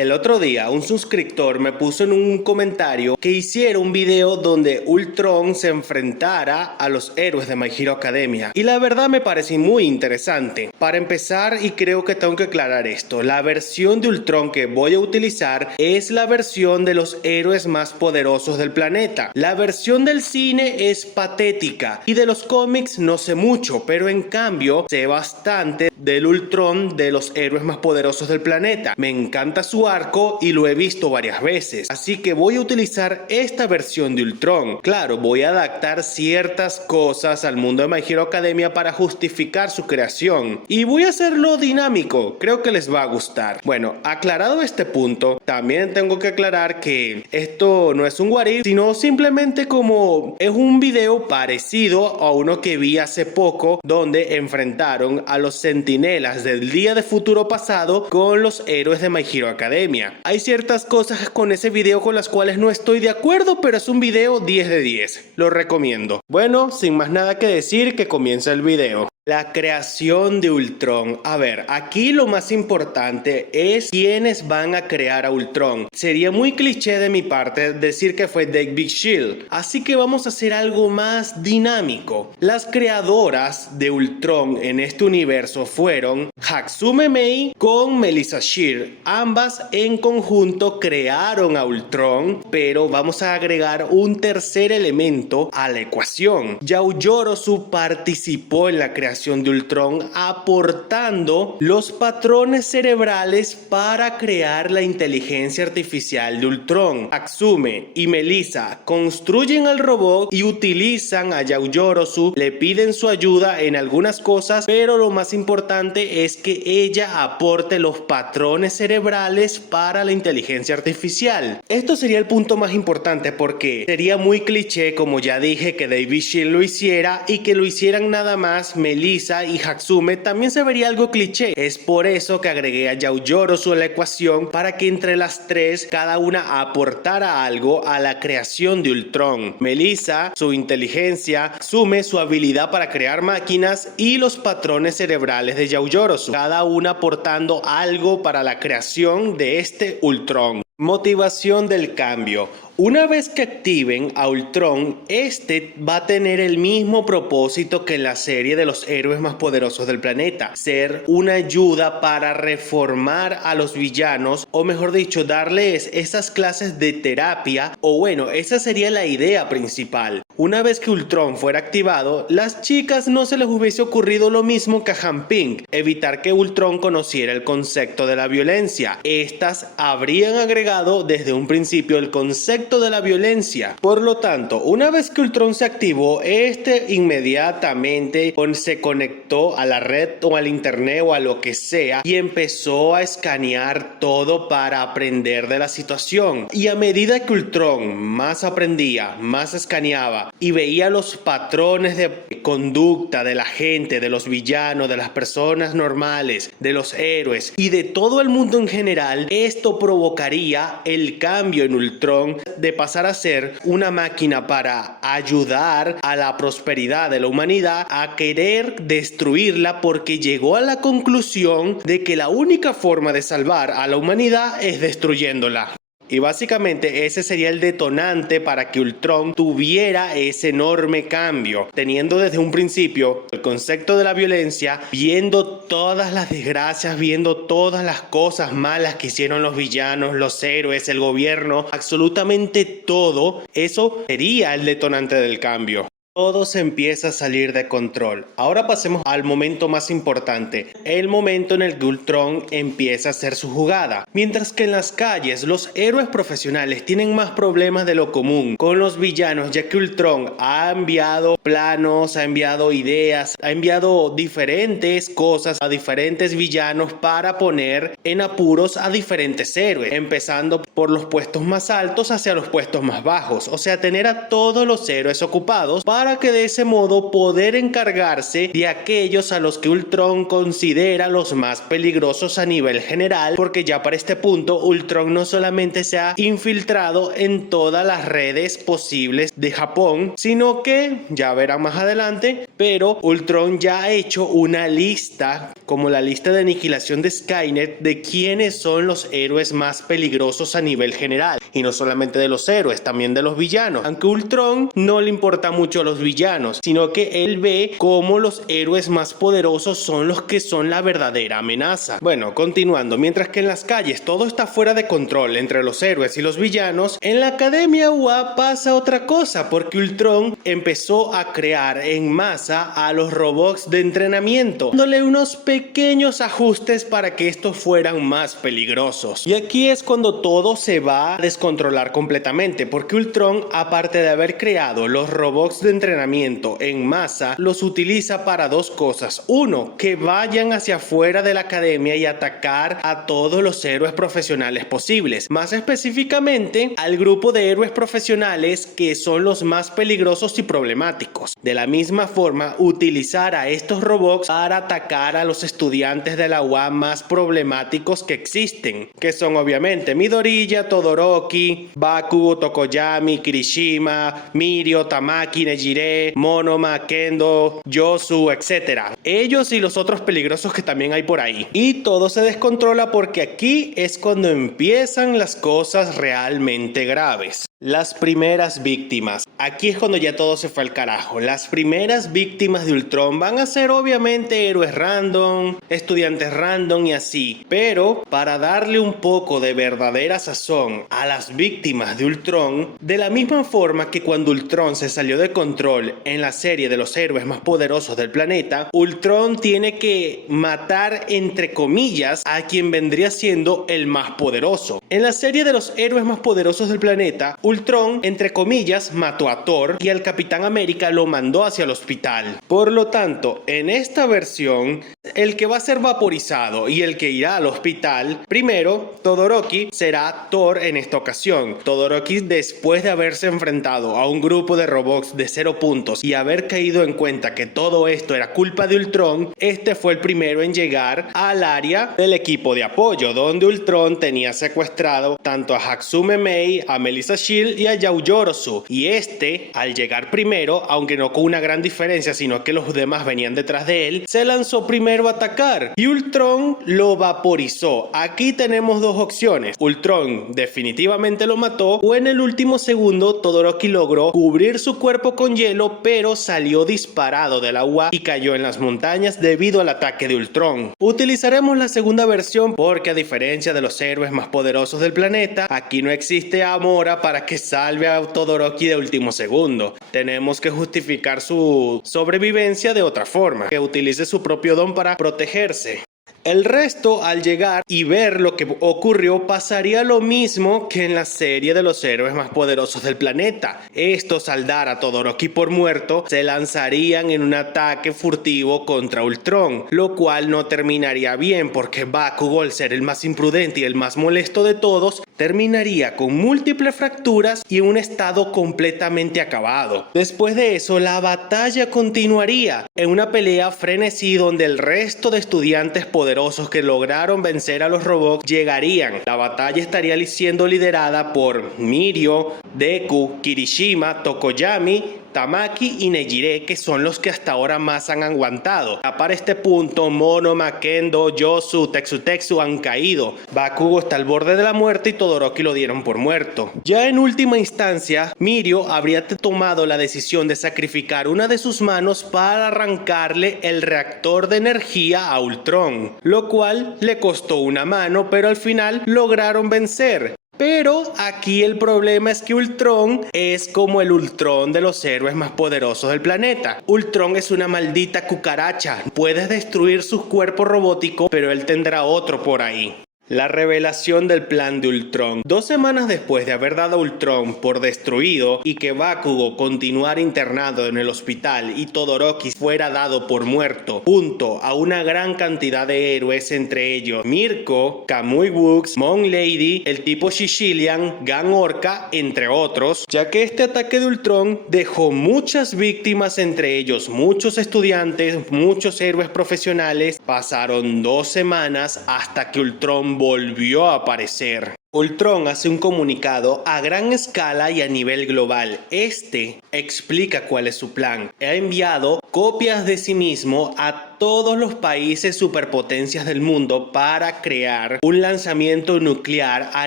El otro día un suscriptor me puso en un comentario que hiciera un video donde Ultron se enfrentara a los héroes de My Hero Academia, y la verdad me pareció muy interesante. Para empezar, y creo que tengo que aclarar esto, la versión de Ultron que voy a utilizar es la versión de los héroes más poderosos del planeta. La versión del cine es patética y de los cómics no sé mucho, pero en cambio sé bastante del Ultron de los héroes más poderosos del planeta. Me encanta su arco y lo he visto varias veces, así que voy a utilizar esta versión de Ultron. Claro, voy a adaptar ciertas cosas al mundo de My Hero Academia para justificar su creación, y voy a hacerlo dinámico, creo que les va a gustar. Bueno, aclarado este punto, también tengo que aclarar que esto no es un what if, sino simplemente como es un video parecido a uno que vi hace poco, donde enfrentaron a los centinelas del día de futuro pasado con los héroes de My Hero Academia. Hay ciertas cosas con ese video con las cuales no estoy de acuerdo, pero es un video 10 de 10. Lo recomiendo. Bueno, sin más nada que decir, que comienza el video. La creación de Ultron. A ver, aquí lo más importante es quiénes van a crear a Ultron. Sería muy cliché de mi parte decir que fue David Shield, así que vamos a hacer algo más dinámico. Las creadoras de Ultron en este universo fueron Hatsume Mei con Melissa Shear. Ambas en conjunto crearon a Ultron, pero vamos a agregar un tercer elemento a la ecuación. Yaoyorozu participó en la creación de Ultron, aportando los patrones cerebrales para crear la inteligencia artificial de Ultron. Hatsume y Melissa construyen al robot y utilizan a Yaoyorozu, le piden su ayuda en algunas cosas, pero lo más importante es que ella aporte los patrones cerebrales para la inteligencia artificial. Esto sería el punto más importante, porque sería muy cliché, como ya dije, que David Shield lo hiciera y que lo hicieran nada más Melissa y Hatsume. También se vería algo cliché. Es por eso que agregué a Yaoyorozu a la ecuación, para que entre las tres cada una aportara algo a la creación de Ultron. Melissa, su inteligencia; Hatsume, su habilidad para crear máquinas; y los patrones cerebrales de Yaoyorozu, cada una aportando algo para la creación de este Ultron. Motivación del cambio. Una vez que activen a Ultron, este va a tener el mismo propósito que en la serie de los héroes más poderosos del planeta: ser una ayuda para reformar a los villanos, o mejor dicho, darles esas clases de terapia, o bueno, esa sería la idea principal. Una vez que Ultron fuera activado, las chicas no se les hubiese ocurrido lo mismo que a Han Ping: evitar que Ultron conociera el concepto de la violencia. Estas habrían agregado desde un principio el concepto de la violencia. Por lo tanto, una vez que Ultron se activó, este inmediatamente se conectó a la red o al internet o a lo que sea, y empezó a escanear todo para aprender de la situación. Y a medida que Ultron más aprendía, más escaneaba y veía los patrones de conducta de la gente, de los villanos, de las personas normales, de los héroes y de todo el mundo en general, esto provocaría el cambio en Ultron de pasar a ser una máquina para ayudar a la prosperidad de la humanidad a querer destruirla, porque llegó a la conclusión de que la única forma de salvar a la humanidad es destruyéndola. Y básicamente ese sería el detonante para que Ultron tuviera ese enorme cambio, teniendo desde un principio el concepto de la violencia, viendo todas las desgracias, viendo todas las cosas malas que hicieron los villanos, los héroes, el gobierno, absolutamente todo. Eso sería el detonante del cambio. Todo se empieza a salir de control. Ahora pasemos al momento más importante, el momento en el que Ultron empieza a hacer su jugada. Mientras que en las calles los héroes profesionales tienen más problemas de lo común con los villanos, ya que Ultron ha enviado planos, ha enviado ideas, ha enviado diferentes cosas a diferentes villanos para poner en apuros a diferentes héroes, empezando por los puestos más altos hacia los puestos más bajos. O sea, tener a todos los héroes ocupados para para que de ese modo poder encargarse de aquellos a los que Ultron considera los más peligrosos a nivel general, porque ya para este punto Ultron no solamente se ha infiltrado en todas las redes posibles de Japón, sino que, ya verán más adelante, pero Ultron ya ha hecho una lista, como la lista de aniquilación de Skynet, de quiénes son los héroes más peligrosos a nivel general, y no solamente de los héroes, también de los villanos, aunque Ultron no le importa mucho a los villanos, sino que él ve cómo los héroes más poderosos son los que son la verdadera amenaza. Bueno, continuando, mientras que en las calles todo está fuera de control entre los héroes y los villanos, en la Academia UA pasa otra cosa, porque Ultron empezó a crear en masa a los robots de entrenamiento, dándole unos pequeños ajustes para que estos fueran más peligrosos. Y aquí es cuando todo se va a descontrolar completamente, porque Ultron, aparte de haber creado los robots de entrenamiento en masa, los utiliza para dos cosas. Uno, que vayan hacia afuera de la academia y atacar a todos los héroes profesionales posibles, más específicamente al grupo de héroes profesionales que son los más peligrosos y problemáticos. De la misma forma, utilizar a estos robots para atacar a los estudiantes de la UA más problemáticos que existen, que son obviamente Midoriya, Todoroki, Bakugo, Tokoyami, Kirishima, Mirio, Tamaki, Nejire, Monoma, Kendo, Yosu, etc. Ellos y los otros peligrosos que también hay por ahí. Y todo se descontrola porque aquí es cuando empiezan las cosas realmente graves. Las primeras víctimas. Aquí es cuando ya todo se fue al carajo. Las primeras víctimas de Ultron van a ser obviamente héroes random, estudiantes random y así. Pero para darle un poco de verdadera sazón a las víctimas de Ultron, de la misma forma que cuando Ultron se salió de control en la serie de los héroes más poderosos del planeta, Ultron tiene que matar entre comillas a quien vendría siendo el más poderoso. En la serie de los héroes más poderosos del planeta, Ultron, entre comillas, mató a Thor y al Capitán América lo mandó hacia el hospital. Por lo tanto, en esta versión, el que va a ser vaporizado y el que irá al hospital, primero, Todoroki, será Thor en esta ocasión. Todoroki, después de haberse enfrentado a un grupo de robots de 0 puntos y haber caído en cuenta que todo esto era culpa de Ultron, este fue el primero en llegar al área del equipo de apoyo, donde Ultron tenía secuestrado tanto a Hatsume Mei, a Melissa Shield y a Yaoyorozu, y este, al llegar primero, aunque no con una gran diferencia, sino que los demás venían detrás de él, se lanzó primero a atacar y Ultron lo vaporizó. Aquí tenemos dos opciones: Ultron definitivamente lo mató, o en el último segundo Todoroki logró cubrir su cuerpo con hielo, pero salió disparado del agua y cayó en las montañas debido al ataque de Ultron. Utilizaremos la segunda versión porque, a diferencia de los héroes más poderosos del planeta, aquí no existe Amora para que salve a Todoroki de último segundo. Tenemos que justificar su sobrevivencia de otra forma, que utilice su propio don para protegerse. El resto, al llegar y ver lo que ocurrió, pasaría lo mismo que en la serie de los héroes más poderosos del planeta. Estos, al dar a Todoroki por muerto, se lanzarían en un ataque furtivo contra Ultron, lo cual no terminaría bien porque Bakugo, al ser el más imprudente y el más molesto de todos, terminaría con múltiples fracturas y un estado completamente acabado. Después de eso, la batalla continuaría en una pelea frenesí donde el resto de estudiantes poderosos que lograron vencer a los robots llegarían. La batalla estaría siendo liderada por Mirio, Deku, Kirishima, Tokoyami, Tamaki y Nejire, que son los que hasta ahora más han aguantado. Para este punto, Monoma, Kendo, Yosu, Tetsu han caído. Bakugo está al borde de la muerte y Todoroki lo dieron por muerto. Ya en última instancia, Mirio habría tomado la decisión de sacrificar una de sus manos para arrancarle el reactor de energía a Ultron, lo cual le costó una mano, pero al final lograron vencer. Pero aquí el problema es que Ultron es como el Ultron de los héroes más poderosos del planeta. Ultron es una maldita cucaracha. Puedes destruir su cuerpo robótico, pero él tendrá otro por ahí. La revelación del plan de Ultron. 2 semanas después de haber dado a Ultron por destruido y que Bakugo continuara internado en el hospital y Todoroki fuera dado por muerto, junto a una gran cantidad de héroes, entre ellos Mirko, Kamui Woods, Mon Lady, el tipo Sicilian, Gan Orca, entre otros, ya que este ataque de Ultron dejó muchas víctimas, entre ellos muchos estudiantes, muchos héroes profesionales. Pasaron 2 semanas hasta que Ultron volvió a aparecer. Ultron hace un comunicado a gran escala y a nivel global. Este explica cuál es su plan. Ha enviado copias de sí mismo a todos los países superpotencias del mundo para crear un lanzamiento nuclear a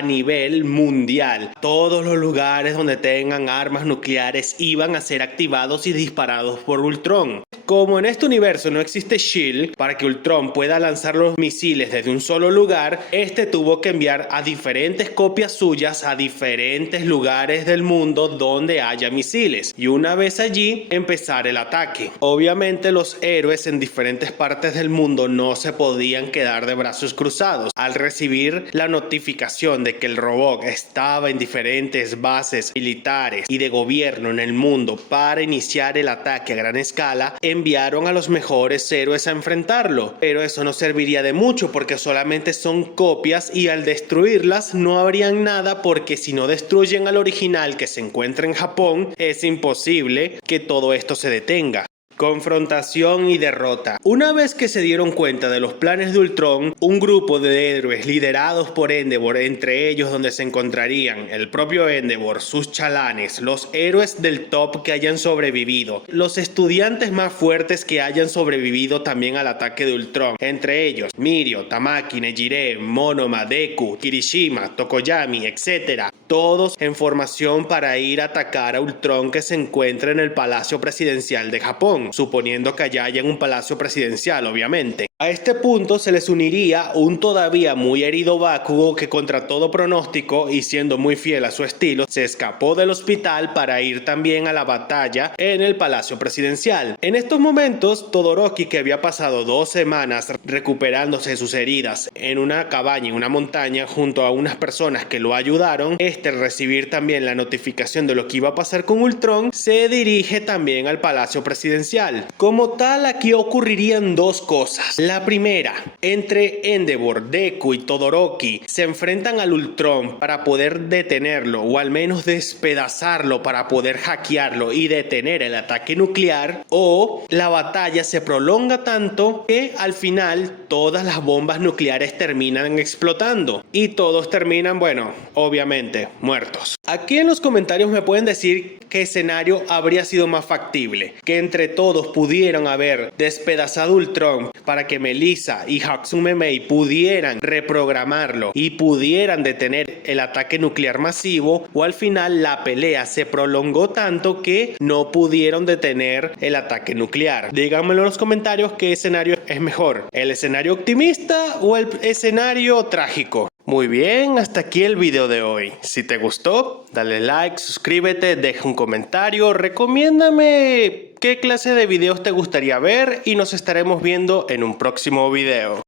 nivel mundial. Todos los lugares donde tengan armas nucleares iban a ser activados y disparados por Ultron. Como en este universo no existe SHIELD para que Ultron pueda lanzar los misiles desde un solo lugar, este tuvo que enviar a diferentes copias suyas a diferentes lugares del mundo donde haya misiles y una vez allí empezar el ataque. Obviamente los héroes en diferentes partes del mundo no se podían quedar de brazos cruzados. Al recibir la notificación de que el robot estaba en diferentes bases militares y de gobierno en el mundo para iniciar el ataque a gran escala, enviaron a los mejores héroes a enfrentarlo, pero eso no serviría de mucho porque solamente son copias y al destruirlas no habrían nada, porque si no destruyen al original que se encuentra en Japón, es imposible que todo esto se detenga. Confrontación y derrota. Una vez que se dieron cuenta de los planes de Ultron, un grupo de héroes liderados por Endeavor, entre ellos donde se encontrarían el propio Endeavor, sus chalanes, los héroes del top que hayan sobrevivido, los estudiantes más fuertes que hayan sobrevivido también al ataque de Ultron, entre ellos Mirio, Tamaki, Nejire, Monoma, Deku, Kirishima, Tokoyami, etc. Todos en formación para ir a atacar a Ultron que se encuentra en el Palacio Presidencial de Japón, suponiendo que allá haya un palacio presidencial, obviamente. A este punto se les uniría un todavía muy herido Bakugo que contra todo pronóstico y siendo muy fiel a su estilo, se escapó del hospital para ir también a la batalla en el palacio presidencial. En estos momentos, Todoroki, que había pasado 2 semanas recuperándose de sus heridas en una cabaña en una montaña junto a unas personas que lo ayudaron, al recibir también la notificación de lo que iba a pasar con Ultron, se dirige también al palacio presidencial. Como tal, aquí ocurrirían 2 cosas. La primera, entre Endeavor, Deku y Todoroki se enfrentan al Ultron para poder detenerlo o al menos despedazarlo para poder hackearlo y detener el ataque nuclear, o la batalla se prolonga tanto que al final todas las bombas nucleares terminan explotando y todos terminan, bueno, obviamente muertos. Aquí en los comentarios me pueden decir qué escenario habría sido más factible, que entre todos pudieran haber despedazado Ultron para que Melissa y Hatsune Miku pudieran reprogramarlo y pudieran detener el ataque nuclear masivo, o al final la pelea se prolongó tanto que no pudieron detener el ataque nuclear. Díganmelo en los comentarios qué escenario es mejor, el escenario optimista o el escenario trágico. Muy bien, hasta aquí el video de hoy. Si te gustó, dale like, suscríbete, deja un comentario, recomiéndame qué clase de videos te gustaría ver y nos estaremos viendo en un próximo video.